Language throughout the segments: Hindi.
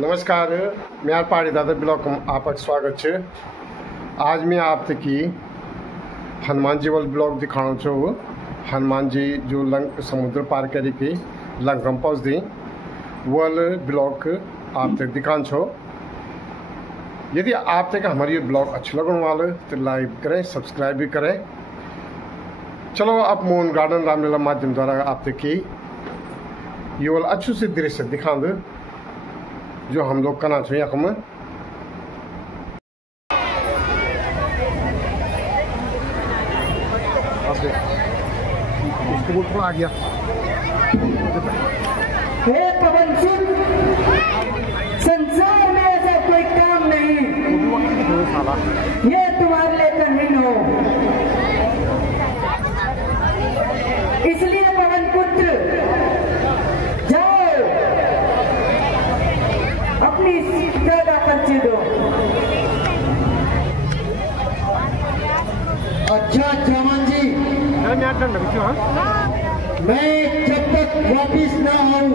नमस्कार, मैं पहाड़ी दादा ब्लॉग में आपका स्वागत है। आज मैं आप तक हनुमान जी वाल ब्लॉग दिखाना चाहूँ। हनुमान जी जो लंक समुद्र पार करी के लंका में पहुँच दी वल ब्लॉग आप तक दिखाना छो। यदि आप तक हमारी ये ब्लॉग अच्छा लगने वाला तो लाइक करें, सब्सक्राइब भी करें। चलो अब मोहन गार्डन रामलीला माध्यम द्वारा आप तक ये वाला अच्छे से दृश्य दिखा दो जो हम लोग करना चाहिए हमें। उसको आ गया। हे पवन सुन, संसार में ऐसा कोई काम नहीं ये तुम्हारे लिए कठिन हो, इसलिए पवन पुत्र जाओ अपनी ज्यादा परिचय दो। अच्छा चमन जी, मैं जब तक वापिस न आऊं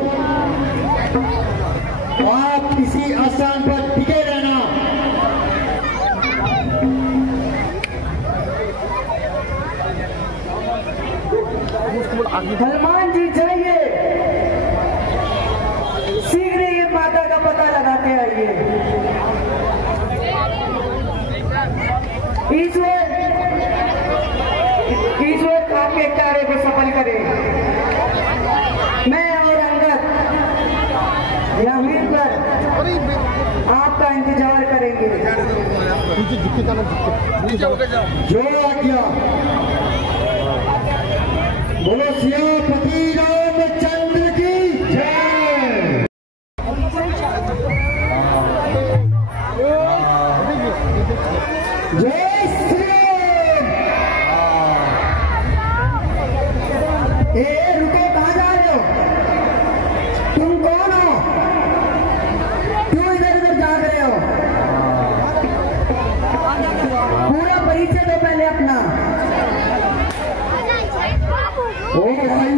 आप किसी स्थान पर टिके रहना। हनुमान जी जाइए, शीघ्र ये माता का पता लगाते आइए। ईश्वर आपके कार्य को सफल करे। मैं और अंगद यहाँ मिलकर आपका इंतजार करेंगे। जो आज्ञा। बोलो सियापति रामचंद्र की जय। जय श्री राम। ए रुको, कहाँ जा रहे हो? तुम कौन हो? क्यों इधर उधर जाग रहे हो? पूरा परिचय दो पहले अपना। ओ भाई,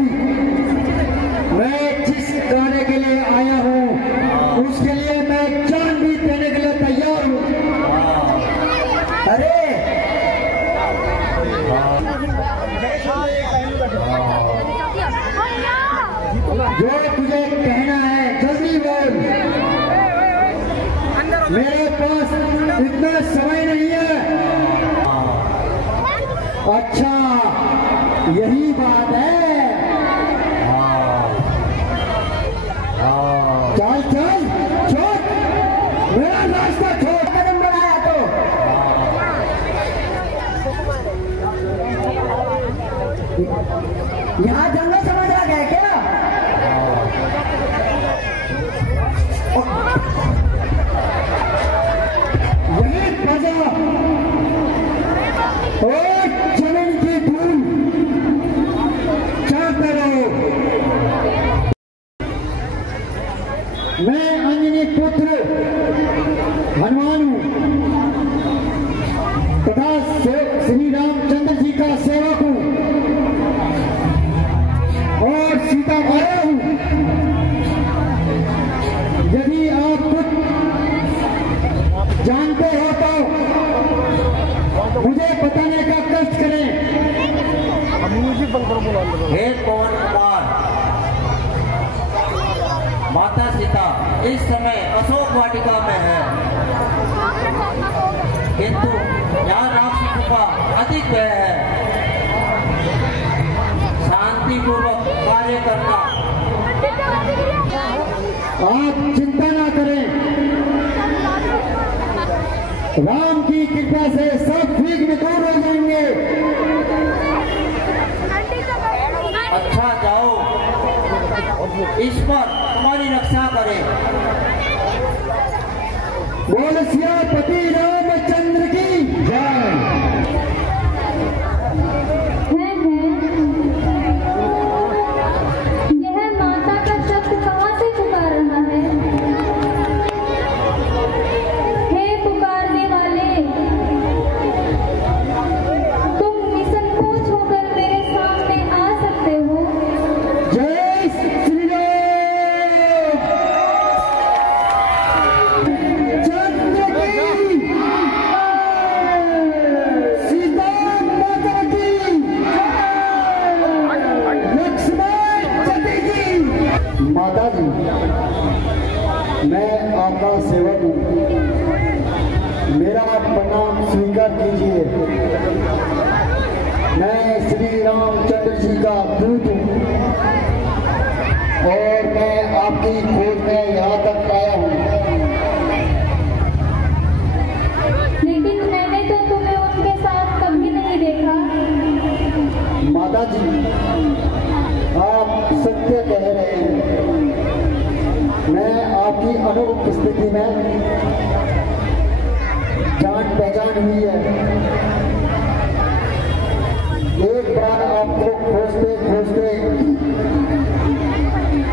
मैं जिस गाने के लिए आया हूँ उसके लिए मैं जान भी देने के लिए तैयार हूँ। अरे जो तुझे कहना है जल्दी बोल, मेरे पास इतना समय नहीं है। अच्छा यही बात है। चल चल छोड़, मेरा रास्ता छोड़। कदम बढ़ाया तो यहाँ जंगल समझ आ गया क्या? वही बजा और जमीन की धूल चाहते रहो। मैं अंजनी पुत्र हनुमान हूँ तथा श्री रामचंद्र जी का सेवक हूँ और सीता भाया हूँ। यदि आप कुछ जानते हो तो मुझे बताने का कष्ट करें। हे पवन कुमार, माता सीता इस समय अशोक वाटिका में है, किंतु यहाँ राक्षसों का अधिक भय है। शांतिपूर्वक कार्य करना। आप चिंता ना करें, राम की कृपा से सब विघ्न दूर हो जाएंगे। अच्छा जाओ, ईश्वर तुम्हारी रक्षा करे। बोल सियापति रामचंद्र की जय। यह माता का शब्द कहाँ से पुकार रहा है? हे पुकारने वाले, तुम निसंकोच होकर मेरे सामने आ सकते हो। जय श्री राम। मैं आपका सेवक हूँ, मेरा प्रणाम स्वीकार कीजिए। मैं श्री रामचंद्र जी का दूत हूँ और मैं आपकी खोज में यहाँ तक आया हूँ। लेकिन मैंने तो तुम्हें उनके साथ कभी नहीं देखा। माता जी, आप सत्य कह रहे हैं। मैं आपकी अनुपस्थिति में जान पहचान हुई है। एक बार आपको खोजते खोजते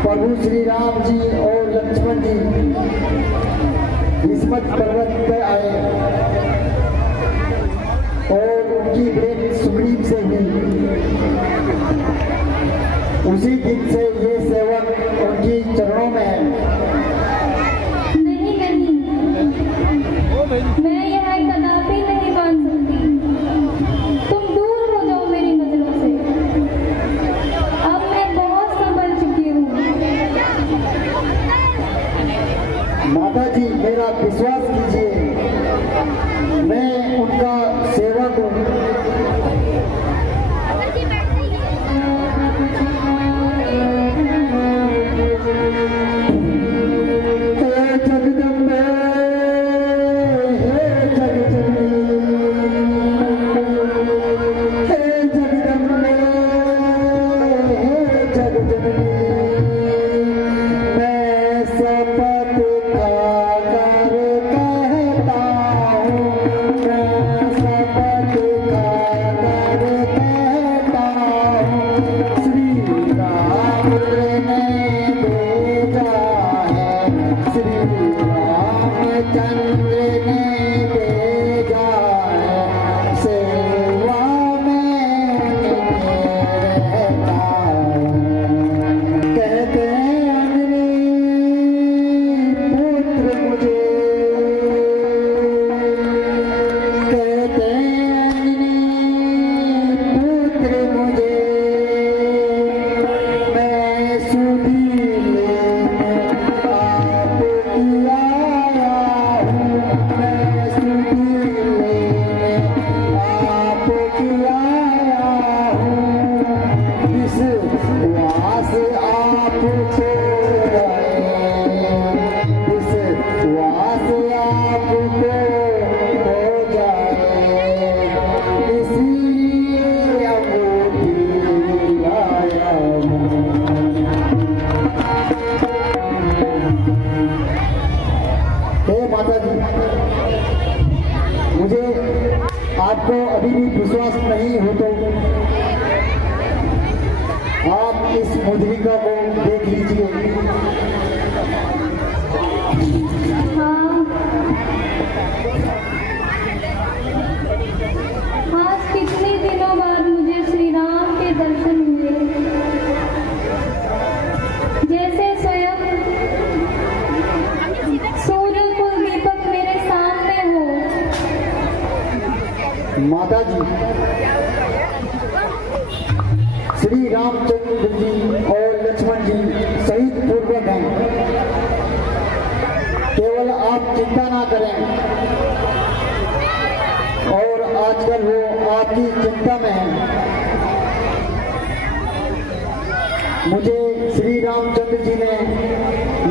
प्रभु श्री राम जी और लक्ष्मण जी किस्मत पर्वत पर आए और उनकी भेंट सुग्रीव से हुई। उसी दिन से ये सेवक उनकी चरणों में है। नहीं नहीं, मैं यह कदापि नहीं मान सकती। तुम दूर हो जाओ मेरी नजरों से। अब मैं बहुत संभल चुकी हूँ। माता जी, मेरा विश्वास कीजिए, मैं उनका सेवक हूँ। आपको अभी भी विश्वास नहीं हो तो आप इस मुद्रिका को देख लीजिए। आज कितने दिनों बाद मुझे श्री राम के दर्शन हुए। जैसे स्वयं सूर्य कुल दीपक मेरे सामने हो। माता जी, श्री रामचंद्र जी और लक्ष्मण जी शहीद पूर्वक हैं। केवल आप चिंता ना करें और आजकल वो आपकी चिंता में हैं। मुझे श्री रामचंद्र जी ने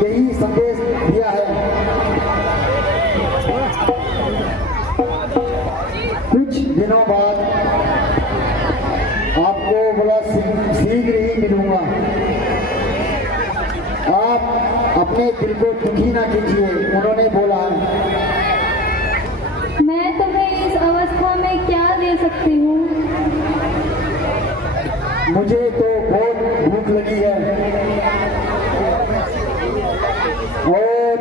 यही संदेश दिया है। कुछ दिनों बाद आपको बड़ा शीघ्र ही मिलूंगा। आप अपने दिल को दुखी ना कीजिए, उन्होंने बोला है। मैं तुम्हें इस अवस्था में क्या दे सकती हूँ? मुझे तो बहुत भूख लगी है और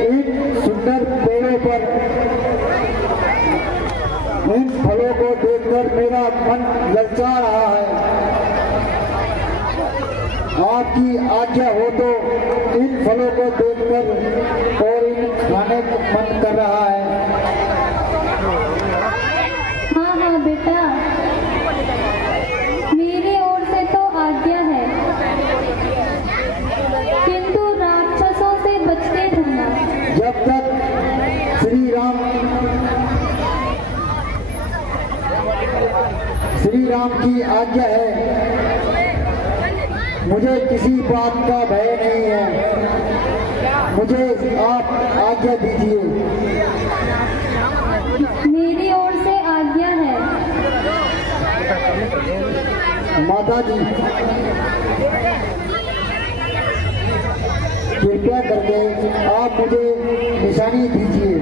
इन सुंदर पेड़ों पर इन फलों को देखकर मेरा मन ललचा रहा है। आपकी आज्ञा हो तो इन फलों को देखकर और इन खाने का मन कर रहा है। हाँ हाँ बेटा, मेरी ओर से तो आज्ञा है, किंतु राक्षसों से बचते रहना। श्री राम की आज्ञा है, मुझे किसी बात का भय नहीं है, मुझे आप आज्ञा दीजिए। मेरी ओर से आज्ञा है। माता जी, कृपया करके आप मुझे निशानी दीजिए।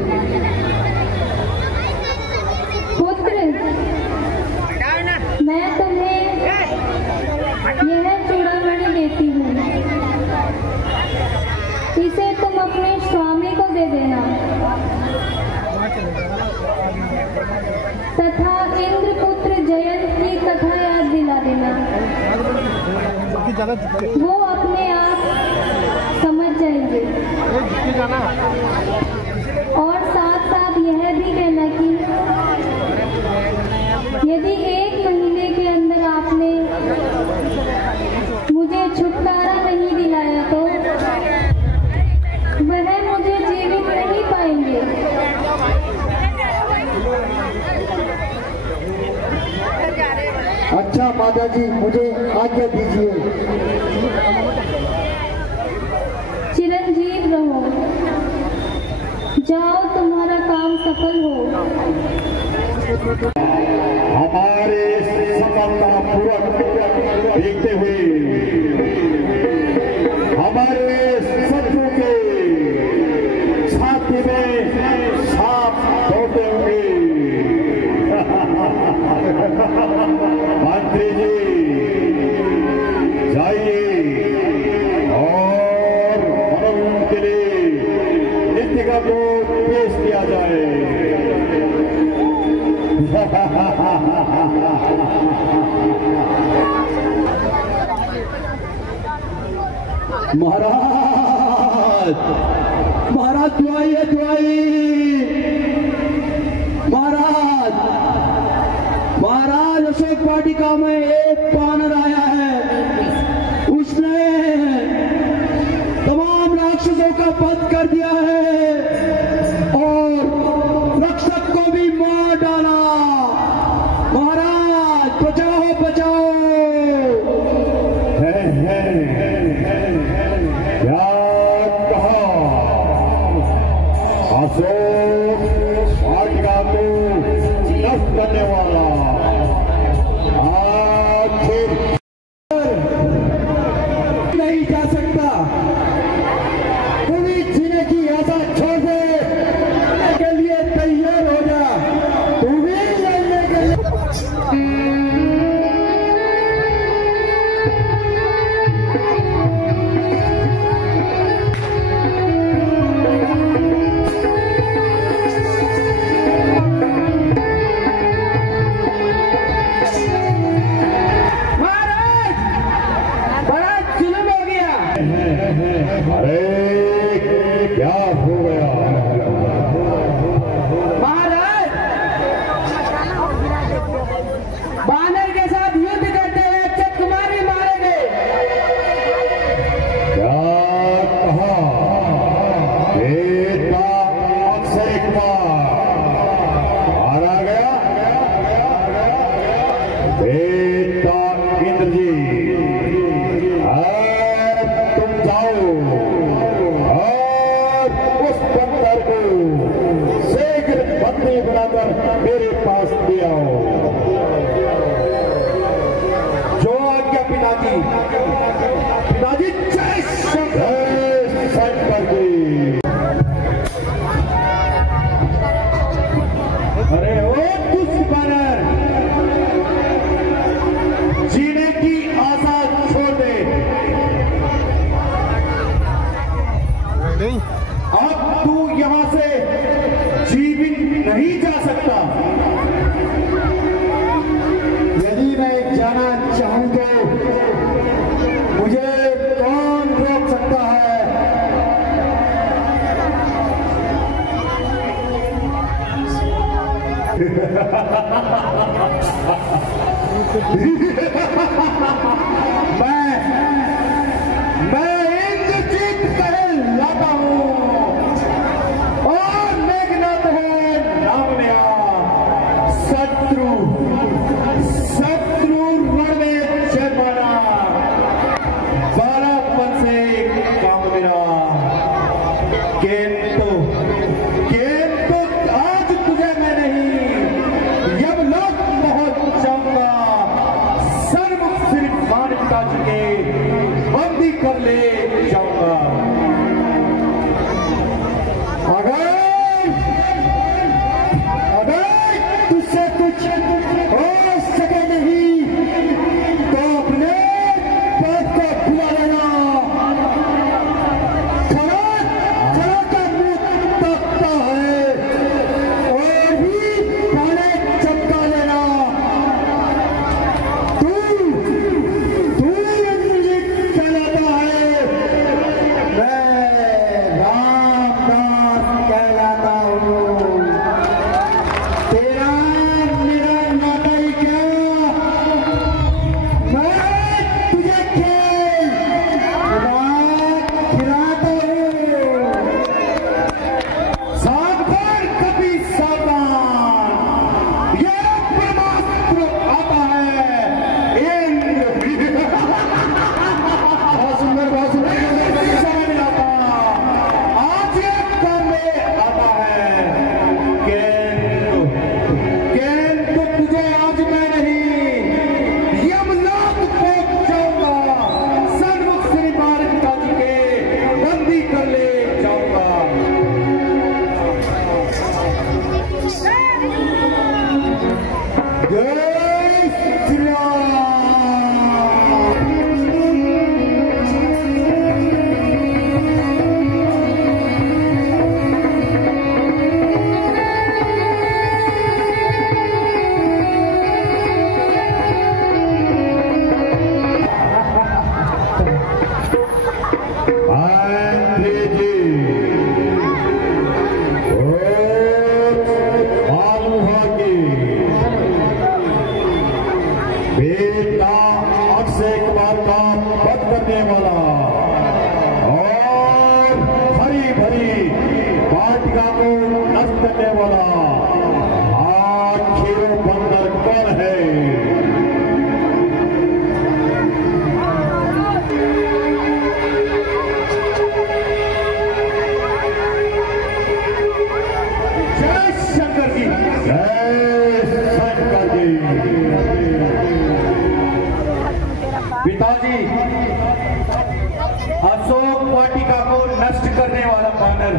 पुत्र, मैं तुम्हें यह चूड़ामणि देती हूँ, इसे तुम अपने स्वामी को दे देना तथा इंद्रपुत्र जयंत की कथा याद दिला देना। वो अपने आप समझ जाएंगे। और साथ साथ यह भी कहना कि यदि 1 महीने के अंदर आपने मुझे छुटकारा नहीं दिलाया तो वह मुझे जीवित नहीं पाएंगे। अच्छा माता जी, मुझे आज्ञा दीजिए। चिरंजीव रहो, जाओ, तुम्हारा काम सफल हो। हमारे सफलतापूर्वक देखते हुए हमारे शत्रु के छाती में सांप दौड़ते होंगे। मंत्री जी जाइए और मनोरंजन के लिए नीतिका को पेश किया जाए। महाराज, महाराज दुआइए, महाराज, महाराज अशोक वाटिका में एक बानर आया है, उसने तमाम राक्षसों का वध कर दिया है और रक्षक को भी मार डाला। महाराज बचाओ, बचाओ। क्या कहा? अशोक वाटिका को नष्ट करने वाला आखिर नहीं जा सकता। पूरी जीने की आशा छोड़ दे, के लिए तैयार हो जा। तू भी लड़ने के लिए अरे क्या हो गया? महाराज, बानर के साथ युद्ध करते हुए अक्षत कुमार भी मारे गए। क्या कहा? बेटा अक्षय कुमार मारा गया? बेटा इंद्रजीत, तुम जाओ और उस बंदर को शीघ्र बंदी बनाकर मेरे पास ले आओ। जो आज्ञा पिताजी। पिताजी जय शंकर जी। अरे ओ दुष्ट बानर, जीने की आशा छोड़ दे। अब तू यहाँ से जीवित नहीं जा सकता। यदि मैं जाना चाहूं तो मुझे कौन रोक सकता है? मैं इंद्रजीत कहलाता हूँ और मेघनाथ है नाम मेरा। शत्रु किंतु आज तुझे मैं नहीं यमलोक पहुंच जाऊंगा, सर्वमुख श्री मानवता जी के बंदी कर ले जाऊंगा। अगर तुझसे कुछ हो सके नहीं तो अपने बाप को बुला लेना। खड़ा का मुंह तकता है और भी पाने चमका लेना। तू इंद्रजीत कहलाता है, मैं रामदास कहलाता हूँ। तेरा मेरा नाता ही क्या, मैं तुझे खेल खिलाता हूँ। सावधान कभी सावधान, ये ब्रह्मास्त्र आता है। बहुत सुंदर समझ में आता, आज ये काम में आता है। किंतु तुझे आज मैं नहीं यमलोक पहुंच जाऊंगा, सर्वमुख श्री मानवता जी के बंदी कर ले जाऊंगा। जय श्री राम। बेटा अक्षय कुमार का वध करने वाला और भरी भरी वाटिका को नष्ट करने वाला आखिर बंदर कौन है? जय शंकर जी, जय शंकर जी। पिताजी, अशोक वाटिका को नष्ट करने वाला बानर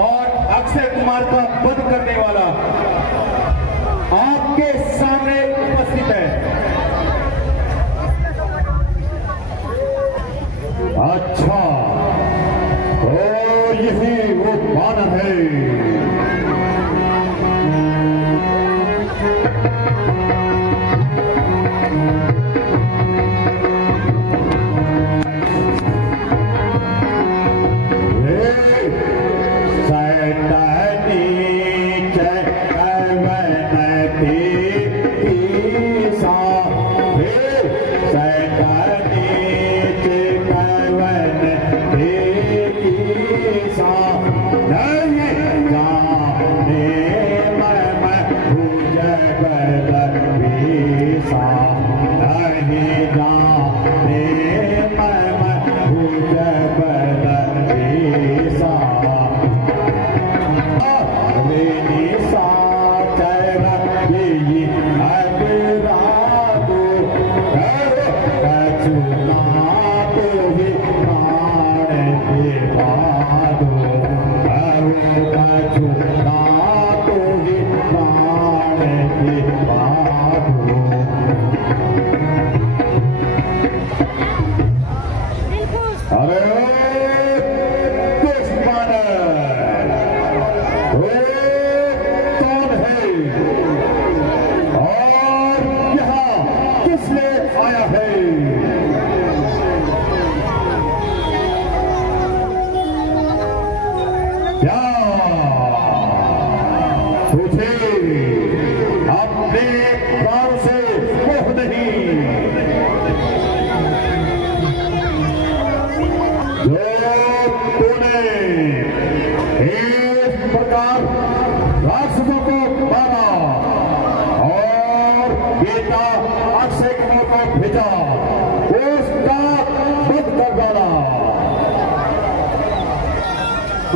और अक्षय कुमार का वध करने वाला आपके सामने उपस्थित है। अच्छा, तो यही वो बानर है।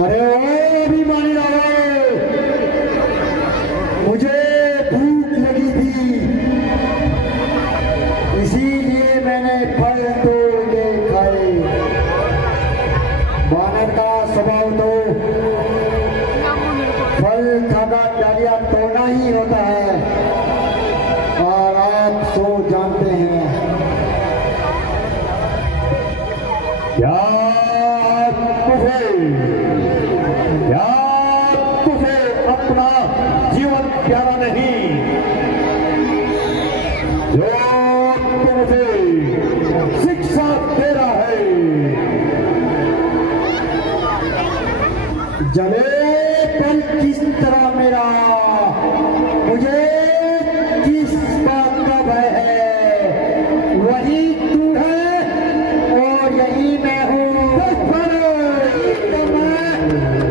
अरे ओए अभिमानी रावण, मुझे भूख लगी थी, इसीलिए मैंने फल तोड़ के खाए। वानर का स्वभाव तो फल खाकर डालियां तोड़ना ही होता है, और आप सो जानते हैं। क्या तुझे अपना जीवन प्यारा नहीं, जो तुझे शिक्षा दे रहा है? जले पर किस तरह मेरा, मुझे किस बात का भय है, वही तू है और यही मैं हूँ,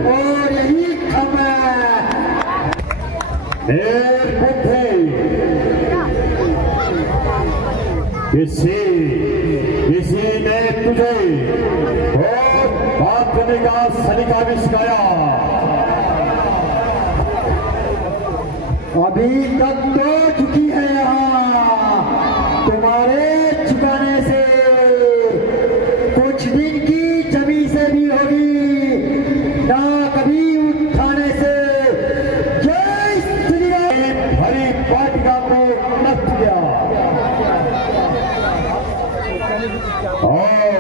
और यही खबर किसी ने तुझे और बात करने का सलीका भी सिखाया? अभी तक तो चुकी है यहाँ, तुम्हारे चुकाने से कुछ दिन की जमी से भी होगी, ना कभी उठाने से। जय श्री राम। भरी पाटिका को नष्ट किया, और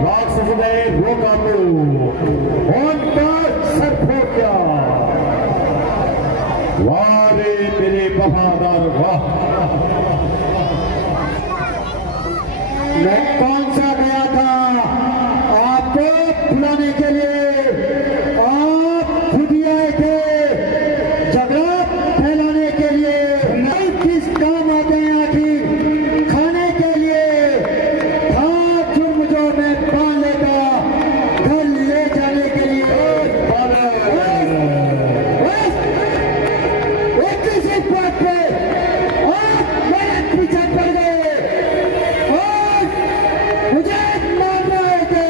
राक्षस ने रोका तो उनका सर फोड़ दिया। वाह रे मेरे वफादार वाह। मैं कौन सा गया था आपको बुलाने के लिए, आप खुद ही आए थे झगड़ा फैलाने के लिए। नहीं किस काम आते हैं आखिर, खाने के लिए था जुर्म जो मैं पाल लेता घर ले जाने के लिए। किसी बात पे आप मेरे पीछे पड़ गए और मुझे मार रहे थे,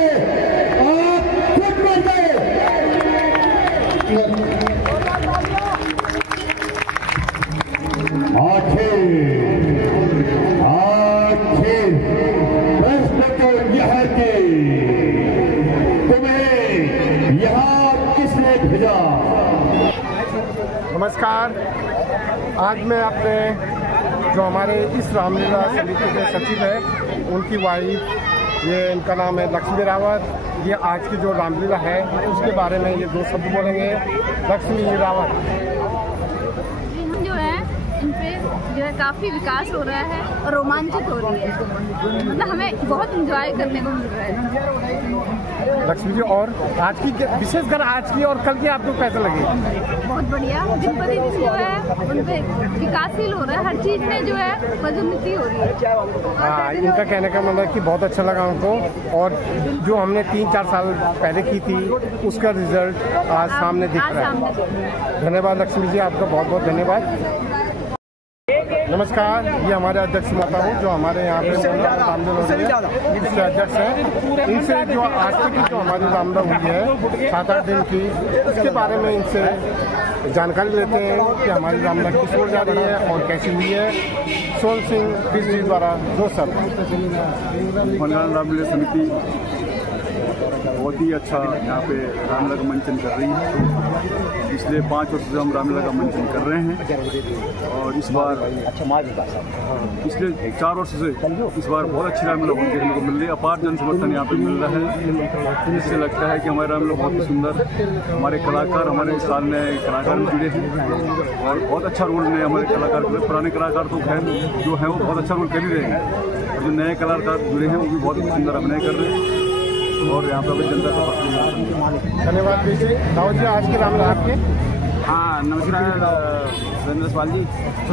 आप खुद मर गए। आखिर प्रश्न तो यह है कि तुम्हें यहाँ किसने भेजा? नमस्कार। आज मैं अपने जो हमारे इस रामलीला समिति के सचिव है उनकी वाइफ, ये इनका नाम है लक्ष्मी रावत, ये आज की जो रामलीला है उसके बारे में ये 2 शब्द बोलेंगे। लक्ष्मी रावत। हम जो है इन पे जो है काफ़ी विकास हो रहा है और रोमांचित हो रही है, मतलब हमें बहुत एंजॉय करने को मिल रहा है। लक्ष्मी जी, और आज की विशेषकर आज की और कल की आपको कैसे लगी? बहुत बढ़िया, दिन ब दिन जो है उन पे विकासशील हो रहा है, हर चीज़ में जो है पदोन्नति हो रही है। हाँ, इनका कहने का मतलब कि बहुत अच्छा लगा उनको, और जो हमने 3-4 साल पहले की थी उसका रिजल्ट आज सामने दिख रहा है। धन्यवाद लक्ष्मी जी, आपका बहुत बहुत धन्यवाद। नमस्कार, ये हमारे अध्यक्ष माता हूँ जो हमारे यहाँ पे इसके अध्यक्ष हैं। इनसे जो आज तक की जो हमारी रामलीला हुई है 7-8 दिन की, उसके बारे में इनसे जानकारी लेते हैं कि हमारी रामलीला किस ओर जा रही है और कैसी हुई है। सोन सिंह जी द्वारा 2 शब्द। रामलीला समिति बहुत ही अच्छा यहाँ पे रामलीला का मंचन कर रही है। पिछले 5 वर्ष से हम रामलीला का मंचन कर रहे हैं, और इस बार पिछले 4 वर्ष से इस बार बहुत अच्छी रामलीला देखने को मिल रही है। अपार जन समर्थन यहाँ पे मिल रहा है, इससे लगता है कि हमारी रामलीला बहुत ही सुंदर, हमारे कलाकार हमारे इस साल नए कलाकार में जुड़े हैं और बहुत अच्छा रोल ने हमारे कलाकार के। पुराने कलाकार तो खैर जो है वो बहुत अच्छा रोल कर ही रहे हैं, और जो नए कलाकार जुड़े हैं वो भी बहुत सुंदर अभिनय कर रहे हैं, और यहाँ पर जनता का धन्यवाद दीजिए। रावत जी, आज की रामलीला आपके। हाँ, नमस्कार सुरेंद्र सवाल जी।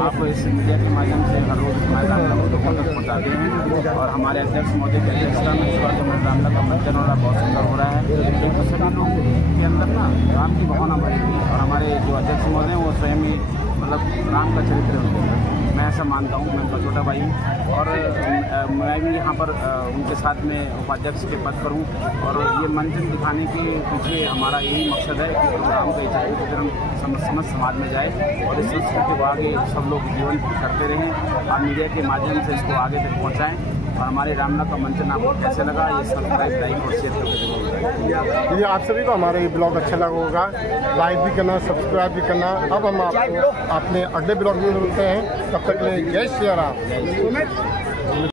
आप इस मीडिया के माध्यम से हर रोज हमारे रामलीला को लोगों तक पहुँचाते हैं, और हमारे अध्यक्ष महोदय की अध्यक्षता में इस बार जो हमारे रामलीला का मंचन हो रहा है बहुत सुंदर हो रहा है। तो सभी लोगों के अंदर ना राम की भावना भरी हुई है, और हमारे जो अध्यक्ष महोदय हैं वो स्वयं ही मतलब राम का चरित्र होते हैं, मैं ऐसा मानता हूँ। मैं उनका छोटा भाई हूँ, और मैं भी यहाँ पर उनके साथ में उपाध्यक्ष के पद पर हूँ और ये मंचन दिखाने के पीछे हमारा यही मकसद है कि प्रोग्राम का ईसाई धर्म समस्त समाज में जाए और इस संस्कृति को आगे सब लोग जीवन करते रहें और मीडिया के माध्यम से इसको आगे तक पहुँचाएँ। और हमारे रामनगर का मंचन आपको कैसे लगा, ये सब्सक्राइब लाइक और शेयर करके ये आप सभी को हमारा ये ब्लॉग अच्छा लगा होगा, लाइक भी करना, सब्सक्राइब भी करना। अब हम आपको अपने अगले ब्लॉग में मिलते हैं, तब तक के लिए जय श्री राम।